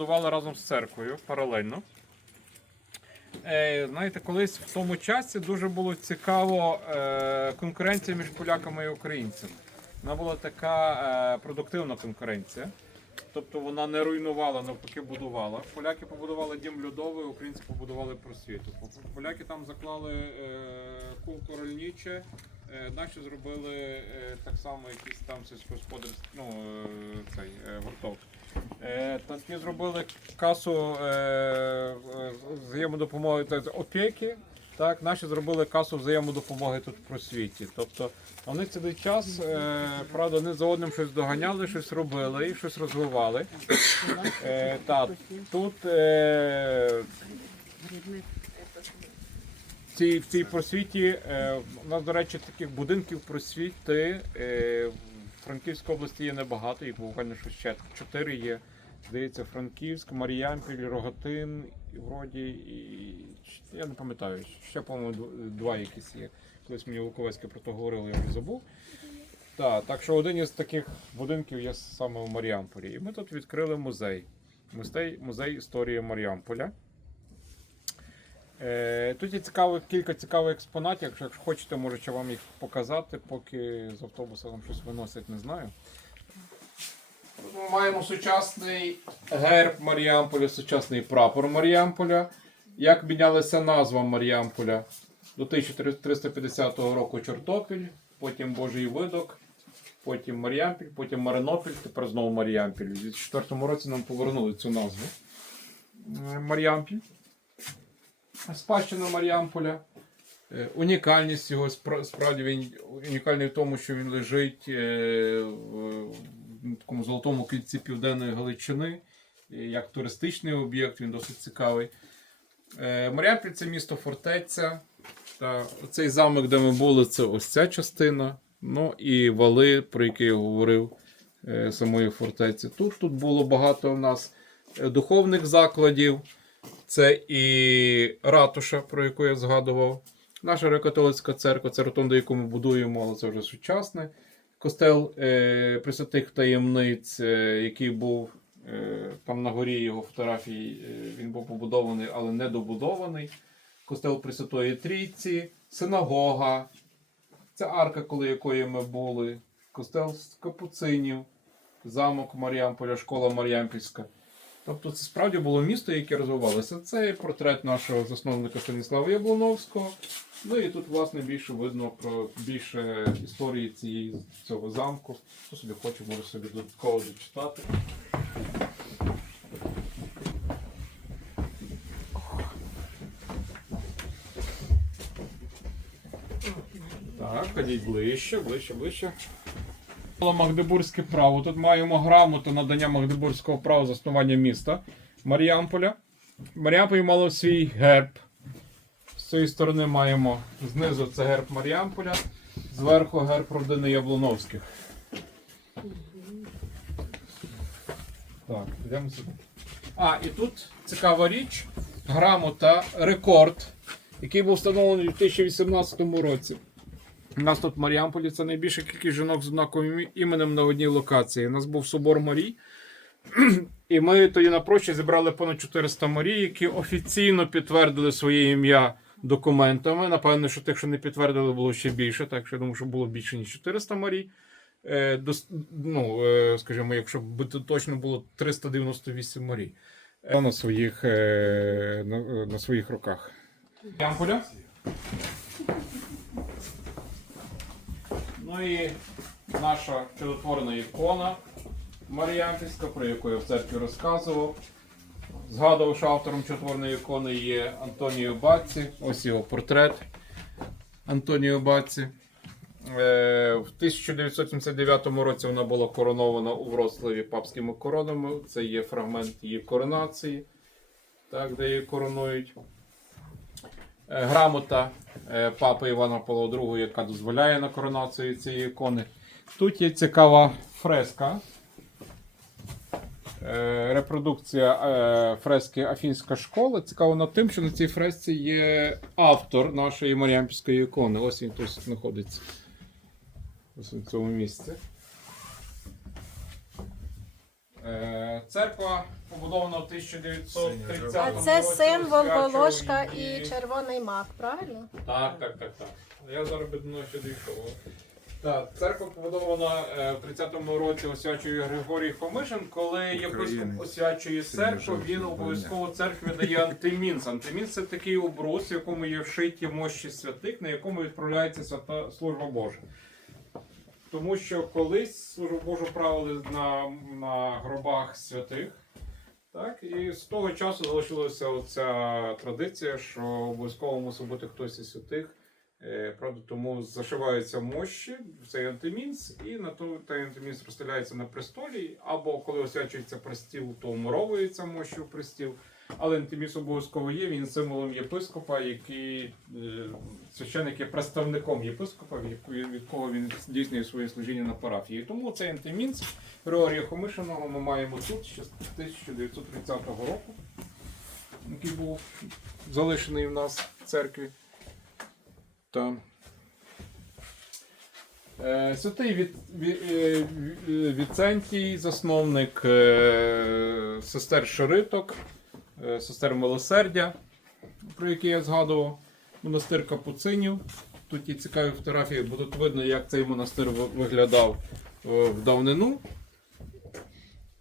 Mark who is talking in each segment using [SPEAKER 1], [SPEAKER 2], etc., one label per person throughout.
[SPEAKER 1] будували разом з церквою паралельно. Е, знаєте, колись в тому часі дуже було цікаво е, конкуренція між поляками і українцями. Вона була така е, продуктивна конкуренція. Тобто вона не руйнувала, навпаки, будувала. Поляки побудували дім льодовий, українці побудували просвіту. Поляки там заклали е, кулку рольниче, е, наші зробили е, так само якийсь там сільськогосподарський ну, е, е, гурток. Е, Такі зробили касу е, взаємодопомоги та опіки. Так, наші зробили касу взаємодопомоги тут в просвіті. Тобто вони цілий час, е, правда, вони за одним щось доганяли, щось робили і щось розвивали. Е, так, тут е, цій, в цій просвіті е, у нас, до речі, таких будинків просвіти е, Франківській області є небагато, їх буквально що ще чотири є. Здається, Франківськ, Маріямпіль, Рогатин, і вроді і я не пам'ятаю, ще, по-моєму, два якісь є. Колись мені Луковецьке про то говорили, я вже забув. Так, так що один із таких будинків є саме в Маріамполі. І ми тут відкрили музей. Музей, музей історії Маріамполя. Е, тут є цікаво, кілька цікавих експонатів. Якщо, хочете, можу ще вам їх показати, поки з автобуса там щось виносять, не знаю. Ми маємо сучасний герб Маріамполя, сучасний прапор Маріамполя. Як мінялася назва Маріамполя? До 1350 року Чортопіль, потім Божий видок, потім Маріампіль, потім Маринопіль, тепер знову Маріампіль. У 2004 році нам повернули цю назву. Е, Маріампіль. Спадщина Маріамполя. Е, Унікальність його справді він унікальний в тому, що він лежить е, в такому золотому кільці Південної Галичини. Як туристичний об'єкт, він досить цікавий. Е, Маріамполь це місто фортеця. Та цей замок, де ми були, це ось ця частина. Ну і вали, про які я говорив, самої фортеці. Тут, тут було багато у нас духовних закладів. Це і ратуша, про яку я згадував. Наша греко-католицька церква, це ротонда, яку ми будуємо, але це вже сучасне. Костел е, Пресвятих таємниць, е, який був е, там на горі його фотографії, е, він був побудований, але не добудований. Костел Пресвятої Трійці, синагога, це арка, коли якої ми були, костел з капуцинів, замок Маріамполя, школа Маріампільська. Тобто це справді було місто, яке розвивалося. Це портрет нашого засновника Станіслава Яблоновського. Ну і тут, власне, більше видно про більше історії цієї, цього замку. Хто собі хоче, може собі додатково дочитати. Так, ходіть ближче, ближче, ближче. Магдебурзьке право. Тут маємо грамоту надання Магдебурзького права заснування міста Маріамполя. Маріамполь мало свій герб. З цієї сторони маємо знизу це герб Маріамполя, зверху герб родини Яблоновських. Так, йдемо сюди. А, і тут цікава річ, грамота, рекорд, який був встановлений у 2018 році. У нас тут в Маріамполі це найбільша кількість жінок з однаковим іменем на одній локації. У нас був собор Марій. І ми тоді на прощі зібрали понад 400 Марій, які офіційно підтвердили своє ім'я документами. Напевно, що тих, що не підтвердили, було ще більше. Так що я думаю, що було більше, ніж 400 Марій. Е, ну, е, скажімо, якщо б то точно було 398 Марій. Е, на своїх, е, на, на своїх руках. Ямполя. Ну і наша чудотворна ікона Маріампільська, про яку я в церкві розказував. Згадував, що автором чудотворної ікони є Антоніо Баці. Ось його портрет Антоніо Баці. Е, В 1979 році вона була коронована у Вроцлаві папськими коронами. Це є фрагмент її коронації, так, де її коронують. Е, Грамота е, папи Івана Павла II, яка дозволяє на коронацію цієї ікони. Тут є цікава фреска. Е, Репродукція фрески Афінська школа. Цікаво над тим, що на цій фресці є автор нашої Маріампільської ікони. Ось він тут знаходиться. Ось в цьому місці. Е, Церква побудована в 1930
[SPEAKER 2] А
[SPEAKER 1] році.
[SPEAKER 2] це символ волошка і червоний мак, правильно?
[SPEAKER 1] Так, так, так, так. Я зараз би до нього ще дійшов. Так, церква побудована е, в 30-му році освячує Григорій Хомишин. Коли єпископ освячує церкву, він обов'язково церкві дає антимінс. Антимінс це такий обрус, в якому є вшиті мощі святих, на якому відправляється свята служба Божа. Тому що колись службу Божу правили на, на гробах святих. Так, і з того часу залишилася оця традиція, що обов'язково мусив бути хтось із святих. Е, Правда, тому зашиваються мощі в цей антимінс, і на то той антимінс розстріляється на престолі, або коли освячується престіл, то вмуровується мощі в престіл. Але антиміс обов'язково є, він символом єпископа, який е, священик є представником єпископа, від, кого він здійснює своє служіння на парафії. Тому цей антимінс Григорія Хомишиного ми маємо тут ще з 1930 року, який був залишений в нас в церкві. Та. Е, Святий від, від, е, Віцентій, засновник сестер Шириток, сестер Милосердя, про які я згадував, монастир Капуцинів. Тут є цікаві фотографії, бо тут видно, як цей монастир виглядав е, в давнину.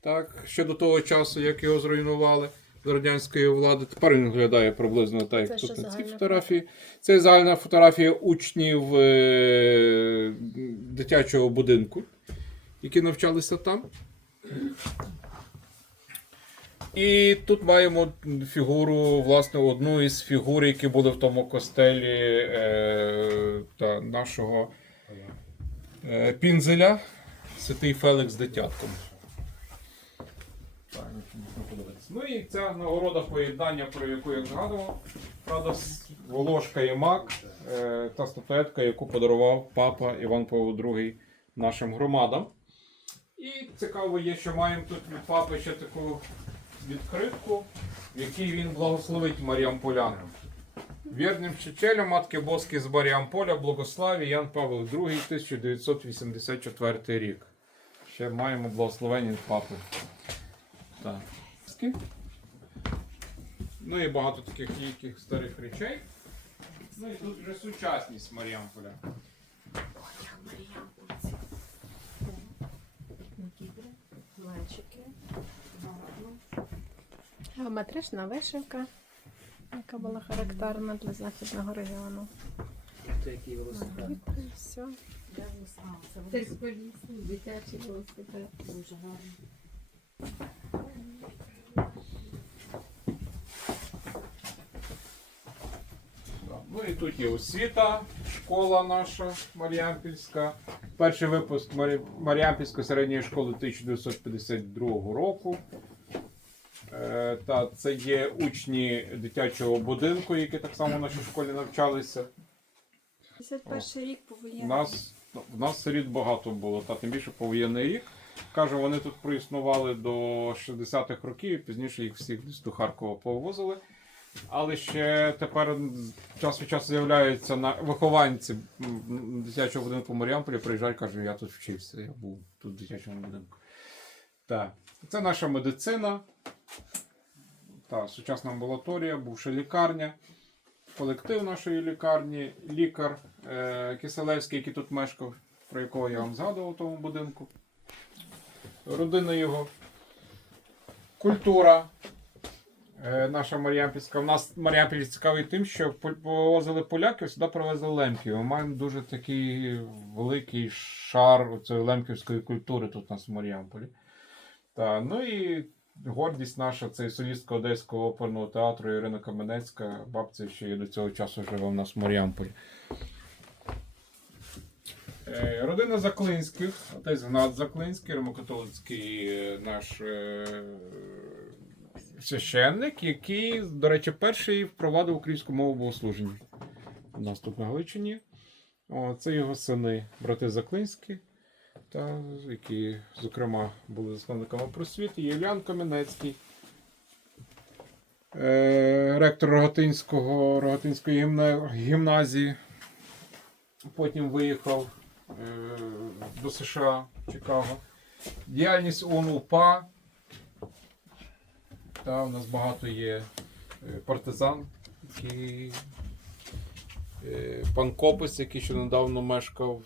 [SPEAKER 1] Так, ще до того часу, як його зруйнували з радянської влади. Тепер він виглядає приблизно так, як
[SPEAKER 2] Це
[SPEAKER 1] тут на цій фотографії. Це загальна фотографія учнів е, дитячого будинку, які навчалися там. І тут маємо фігуру, власне, одну із фігур, які були в тому костелі е, та нашого е, пінзеля, святий Феликс з дитятком. Подивитися. Ну і ця нагорода поєднання, про яку я згадував. Правда, волошка і мак, е, та статуетка, яку подарував папа Іван Павло II нашим громадам. І цікаво є, що маємо тут від папи ще таку відкритку, в якій він благословить Маріамполян. Вірним чечелям Матки Боски з Маріамполя, благославі Ян Павло II, 1984 рік. Ще маємо благословення від папи. Так. Ну і багато таких яких старих речей. Ну і тут вже сучасність Маріамполя.
[SPEAKER 2] Геометрична вишивка, яка була характерна для західного регіону.
[SPEAKER 3] Який велосипед.
[SPEAKER 2] І все.
[SPEAKER 4] Терпелісний, дитячий велосипед. Дуже гарно.
[SPEAKER 1] Ну і тут є освіта, школа наша Маріампільська. Перший випуск Марі... Маріампільської середньої школи 1952 року. Е, та це є учні дитячого будинку, які так само в нашій школі навчалися.
[SPEAKER 4] 51 рік
[SPEAKER 1] У
[SPEAKER 4] повоєнний.
[SPEAKER 1] нас, в нас сиріт багато було, та тим більше повоєнний рік. Кажу, вони тут проіснували до 60-х років, і пізніше їх всіх десь до Харкова повозили. Але ще тепер час від часу з'являються на вихованці дитячого будинку Маріамполі, приїжджають, кажуть, я тут вчився, я був тут в дитячому будинку. Так. Це наша медицина, та, сучасна амбулаторія, бувша лікарня, колектив нашої лікарні, лікар е, Киселевський, який тут мешкав, про якого я вам згадував у тому будинку. Родина його. Культура. Е, наша Маріампільська. У нас Маріампіль цікавий тим, що повозили поляків, сюди привезли лемків. Ми маємо дуже такий великий шар лемківської культури тут у нас в Маріамполі. Та, ну і гордість наша це солістка Одеського оперного театру Ірина Каменецька, бабця, що до цього часу живе в нас в Маріамполі. Е, Родина Заклинських, отець Гнат Заклинський, римокатолицький е, наш е, священник, який, до речі, перший впровадив українську мову богослуження у нас тут на Галичині. О, це його сини, брати Заклинські, та, які, зокрема, були засновниками просвіти, Єлян Каменецький. Е, ректор Рогатинського, Рогатинської гімна- гімназії. Потім виїхав е, до США, Чикаго. Діяльність ОНУ-ПА, Та, у нас багато є е, партизан, які е, пан Копець, який ще недавно мешкав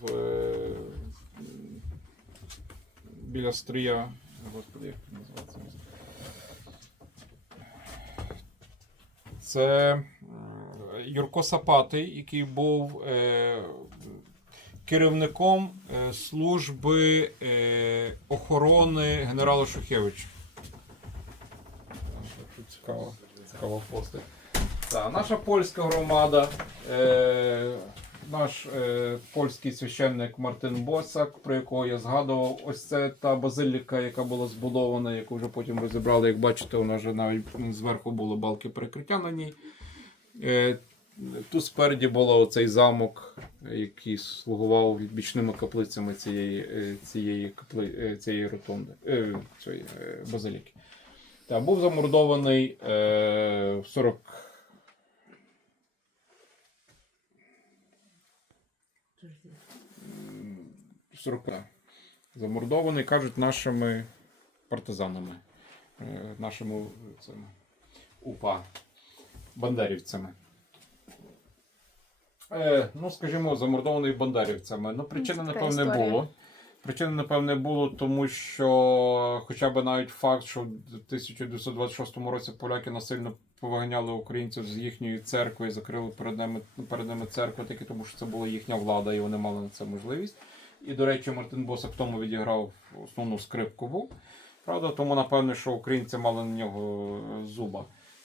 [SPEAKER 1] біля Стрия. Господи, як називається місто? Це Юрко Сапатий, який був е, керівником е, служби е, охорони генерала Шухевича. Цікаво, цікава постать. Наша польська громада, е, наш е, польський священник Мартин Босак, про якого я згадував, ось це та базиліка, яка була збудована, яку вже потім розібрали. Як бачите, вона вже навіть зверху було балки перекриття на ній. Е, Тут спереді був оцей замок, який слугував бічними каплицями цієї, е, цієї, капли, е, цієї ротонди, е, цієї базиліки. Та, був замордований е, в 40. 40. Замордований, кажуть, нашими партизанами, е, нашими цими, УПА, бандерівцями. Е, ну, скажімо, замордований бандерівцями. Ну, причини, напевне,
[SPEAKER 2] історія.
[SPEAKER 1] було. Причини, напевне, було, тому що хоча б навіть факт, що в 1926 році поляки насильно повиганяли українців з їхньої церкви і закрили перед ними, перед ними церкву, тільки тому що це була їхня влада, і вони мали на це можливість. І, до речі, Мартин Босак в тому відіграв основну скрипку був. Правда, тому напевне, що українці мали на нього е, зуба.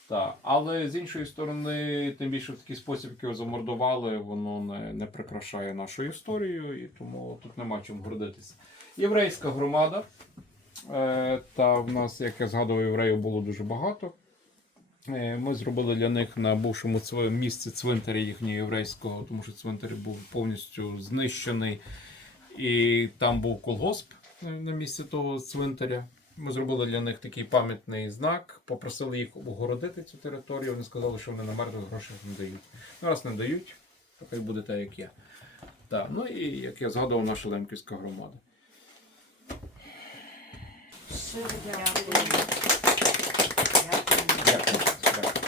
[SPEAKER 1] Так. Але з іншої сторони, тим більше в такий спосіб, як його замордували, воно не, не прикрашає нашу історію, і тому тут нема чим гордитися. Єврейська громада. Е, та в нас, як я згадував, євреїв було дуже багато. Е, Ми зробили для них на бувшому місці цвинтаря їхнього єврейського, тому що цвинтар був повністю знищений. І там був колгосп е, на місці того цвинтаря. Ми зробили для них такий пам'ятний знак, попросили їх огородити цю територію. Вони сказали, що вони на мертвих грошей не дають. Ну, раз не дають, то хай буде так, як є. Так, ну і як я згадував, наша лемківська громада.
[SPEAKER 4] Дякую.
[SPEAKER 1] Дякую. Дякую.